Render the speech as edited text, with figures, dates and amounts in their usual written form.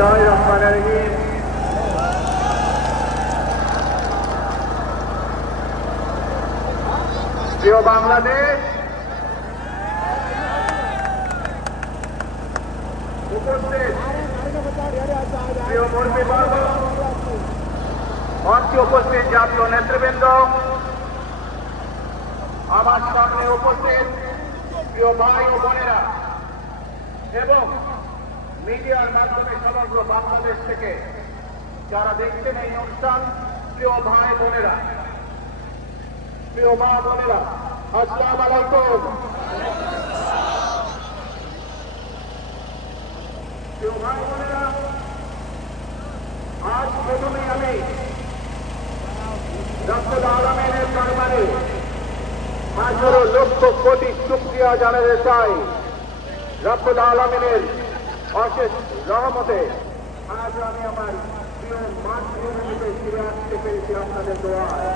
বিসমিল্লাহির রহমানির রহিম। প্রিয় বাংলাদেশ, উপস্থিত প্রিয় কর্মীবর্গ, মঞ্চে উপস্থিত জাতীয় নেতৃবৃন্দ, আমার সামনে উপস্থিত প্রিয় ভাই ও বোনেরা এবং মিডিয়ার মাধ্যমে সমগ্র বাংলাদেশ থেকে যারা দেখছেন এই অনুষ্ঠান, প্রিয় ভাই বোনেরা, প্রিয় মা বোনেরা, আসসালামু আলাইকুম। প্রিয় ভাই বোনেরা, আজ প্রথমে আমি রব্বুল আলামিনের দরবারে হাজারো লক্ষ কোটি শুকরিয়া জানাতে চাই। রব্বুল আলামিনের অশেষ রহমতে আজ আমি আমার প্রিয় মাতৃভূমিতে ফিরে আসতে পেরেছি আপনাদের দোয়ায়।